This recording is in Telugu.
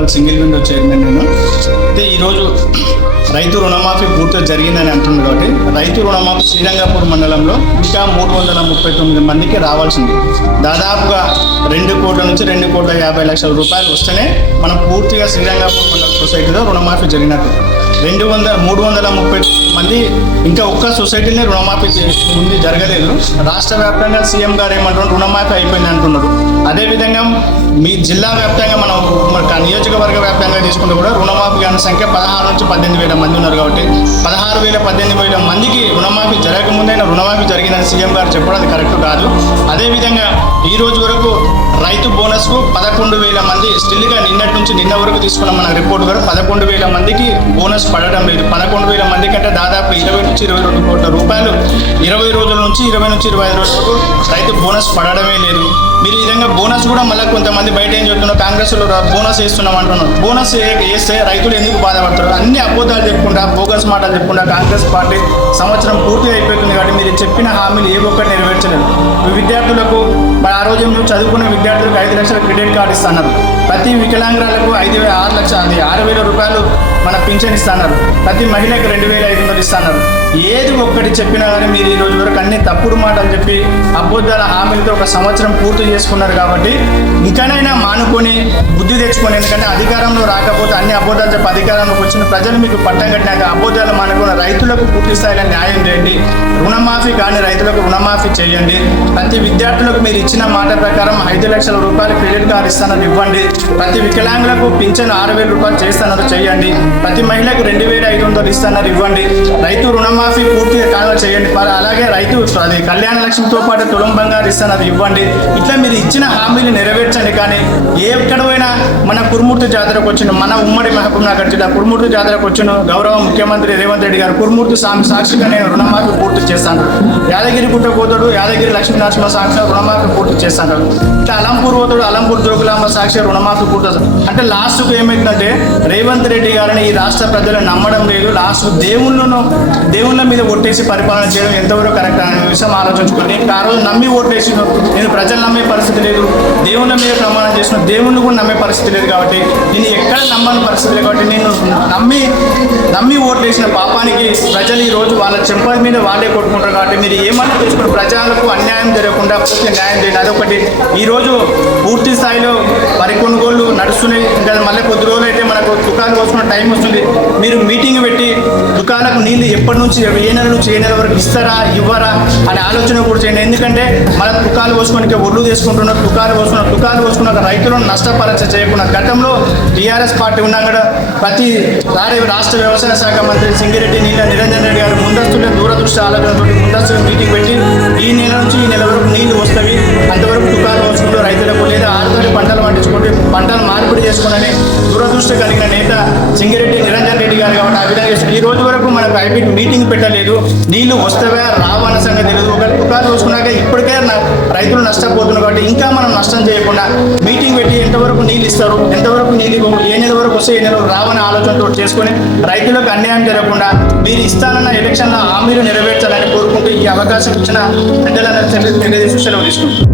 మున్సిపల్ సింగిల్ విండో చైర్మన్ నేను. అయితే ఈరోజు రైతు రుణమాఫీ పూర్తిగా జరిగిందని అంటున్నారు కాబట్టి రైతు రుణమాఫీ శ్రీరంగపూర్ మండలంలో ఇంకా 339 మందికి రావాల్సింది. దాదాపుగా 2 కోట్ల నుంచి 2,50,00,000 రూపాయలు వస్తేనే మనం పూర్తిగా శ్రీరంగపూర్ మండల సొసైటీలో రుణమాఫీ జరిగినట్టు. 330 మంది ఇంకా ఒక్క సొసైటీనే రుణమాఫీ ఉంది, జరగలేదు. రాష్ట్ర వ్యాప్తంగా సీఎం గారు ఏమంటున్నారు, రుణమాఫీ అయిపోయింది అంటున్నారు. అదేవిధంగా మీ జిల్లా వ్యాప్తంగా మనం నియోజకవర్గ వ్యాప్తంగా తీసుకుంటే కూడా రుణమాఫీ కాని సంఖ్య 16 నుంచి 18,000 మంది ఉన్నారు. కాబట్టి 16,000-18,000 మందికి రుణమాఫీ జరగకముందైనా రుణమాఫీ జరిగిందని సీఎం గారు చెప్పడం కరెక్ట్ కాదు. అదేవిధంగా ఈ రోజు వరకు రైతు బోనస్కు 11,000 మంది స్టిల్గా నిన్న వరకు తీసుకున్న మన రిపోర్ట్ కూడా 11,000 మందికి బోనస్ పడడం లేదు. 11,000 మంది కంటే దాదాపు 20 నుంచి 22 కోట్ల రూపాయలు 20 రోజుల నుంచి 20 నుంచి 25 రోజుల వరకు రైతు బోనస్ పడడమే లేదు. మీరు ఈ విధంగా బోనస్ కూడా మళ్ళీ కొంతమంది బయట ఏం చెప్తున్నారు, కాంగ్రెస్లో బోనస్ వేస్తున్నాం అంటున్నారు. బోనస్ వేస్తే రైతులు ఎందుకు బాధపడతారు? అన్ని అబద్ధాలు చెప్పుకుంటా, బోగస్ మాటలు చెప్పుకుంటా కాంగ్రెస్ పార్టీ సంవత్సరం పూర్తి అయిపోతుంది. కాబట్టి మీరు చెప్పిన హామీలు ఏ ఒక్కటి నెరవేర్చలేదు. విద్యార్థులకు ఆ రోజు చదువుకున్న విద్యార్థులకు 5 లక్షల క్రెడిట్ కార్డు ఇస్తున్నారు. ప్రతి వికలాంగులకు 6,000 రూపాయలు మన పింఛన్ ఇస్తున్నారు. ప్రతి మహిళకు 2,500 ఇస్తున్నారు. ఏది ఒక్కటి చెప్పినా కానీ మీరు ఈ రోజు వరకు అన్ని తప్పుడు మాటలు చెప్పి అబద్ధాల హామీలతో ఒక సంవత్సరం పూర్తి చేసుకున్నారు. కాబట్టి ఇంకనైనా మానుకొని బుద్ధి తెచ్చుకొని, ఎందుకంటే అధికారంలో రాకపోతే అన్ని అబద్ధాలు చెప్పి అధికారంలోకి వచ్చిన ప్రజలు మీకు పట్టం కట్టినాక అబద్ధాలు మానుకున్న రైతులకు పూర్తి స్థాయిలో న్యాయం చేయండి. రుణమాఫీ కానీ రైతులకు రుణమాఫీ చేయండి. ప్రతి విద్యార్థులకు మీరు ఇచ్చిన మాట ప్రకారం 5 లక్షల రూపాయలు క్రెడిట్ కార్డు ఇస్తానని ఇవ్వండి. ప్రతి వికలాంగులకు పింఛన్ 6,000 రూపాయలు చేస్తానని చేయండి. ప్రతి మహిళకు 2,500 ఇస్తానని ఇవ్వండి. రైతు రుణమాఫీ పూర్తిగా కాగా చేయండి. అలాగే రైతు కళ్యాణ లక్ష్మితో పాటు తులం బంగారు ఇస్తానని ఇవ్వండి. ఇట్లా మీరు ఇచ్చిన హామీలు నెరవేర్చండి. కానీ ఎక్కడైనా మన కురుమూర్తి జాతరకు వచ్చిన మన ఉమ్మడి మహబూబ్నగర్ జిల్లా కురుమూర్తి జాతరకు వచ్చిన గౌరవ ముఖ్యమంత్రి రేవంత్ రెడ్డి గారు కురుమూర్తి సాక్షిగా నేను రుణమాఫీ పూర్తి చేస్తాను. యాదగిరి గుట్ట పోతాడు, యాదగిరి లక్ష్మీనరసింహ సాక్షి రుణమాఫీ పూర్తి చేస్తాను. ఇట్లా అలంపూర్ పోతాడు, అలంపూర్ జోగులాంబ సాక్షి రుణమాఫీ పూర్తి. అంటే లాస్ట్కు ఏమైందంటే రేవంత్ రెడ్డి గారిని ఈ రాష్ట్ర ప్రజలు నమ్మడం లేదు. లాస్ట్ దేవుళ్ళ మీద ఓటేసి పరిపాలన చేయడం ఎంతవరకు కరెక్ట్ అనే విషయం ఆలోచించుకొని, ఆ రోజు నమ్మి ఓటేసి నేను ప్రజలు నమ్మే పరిస్థితి లేదు, దేవుళ్ళ మీద ప్రమాణం చేసిన దేవుణ్ణి కూడా నమ్మే పరిస్థితి లేదు. కాబట్టి నేను ఎక్కడ నమ్మని పరిస్థితి లేదు. కాబట్టి నేను నమ్మి ఓట్లేసిన పాపానికి ప్రజలు ఈ రోజు వాళ్ళ చెంపల మీద వాళ్ళే కొట్టుకుంటారు. కాబట్టి మీరు ఏమన్నా తెచ్చుకుని ప్రజలకు అన్యాయం జరగకుండా పూర్తి న్యాయం చేయండి. అదొకటి. ఈరోజు పూర్తి స్థాయిలో వరి కొనుగోళ్లు నడుస్తున్నాయి. ఇంకా మళ్ళీ కొద్ది రోజులు అయితే మనకు దుకాణాలు కోసుకున్న టైం వస్తుంది. మీరు మీటింగ్ పెట్టి దుకాణాలకు నీళ్ళు ఎప్పటి నుంచి ఏ నెల నుంచి ఏ నెల వరకు ఇస్తారా ఇవ్వరా అనే ఆలోచన కూడా చేయండి. ఎందుకంటే మన దుకాణాలు కోసుకొని ఒడ్లు తీసుకుంటున్నారు, దుకాణాలు కోసుకున్న రైతులను నష్టపరచ చేయకుండా గతంలో టీఆర్ఎస్ పార్టీ ఉన్నా కూడా ప్రతిసారి రాష్ట్ర వ్యవసాయ శాఖ మంత్రి సింగిరెడ్డి నిరంజన్ రెడ్డి గారు దూరదృష్టి ఆలోచనతో ముందస్తు మీటింగ్ పెట్టి ఈ నెల నుంచి ఈ నెల వరకు నీళ్లు వస్తాయి, అంతవరకు దుకాణాలు కోసుకుంటూ రైతులకు లేదా ఆరుతోటి పంటలు పండించుకుంటూ పంటలు మార్పిడి చేసుకోవాలని దూరదృష్టి కలిగిన నేత సింగిరెడ్డి నిరంజన్ రెడ్డి గారు. కాబట్టి ఆ విధంగా ఈ రోజు వరకు మనకు ఐపీటీ మీటింగ్ పెట్టలేదు. నీళ్లు వస్తావా రావా అన్న సంగతి తెలియదు. ఒకవేళ దుకాణాలు చూసుకున్నాక ఇప్పటికే రైతులు నష్టపోతున్నారు. కాబట్టి ఇంకా మనం నష్టం చేయకుండా మీటింగ్ పెట్టి ఎంతవరకు నీళ్ళు ఇస్తారు, ఎంతవరకు నీళ్ళు ఏ నెల వరకు వస్తే ఏ నెల రావని ఆలోచనతో చేసుకొని రైతులకు అన్యాయం జరగకుండా మీరు ఇస్తానన్న ఎలక్షన్ల హామీలు నెరవేర్చాలని కోరుకుంటూ ఈ అవకాశం ఇచ్చిన పెద్దలందరూ తెలియజేసి సెలవు తీసుకుంటారు.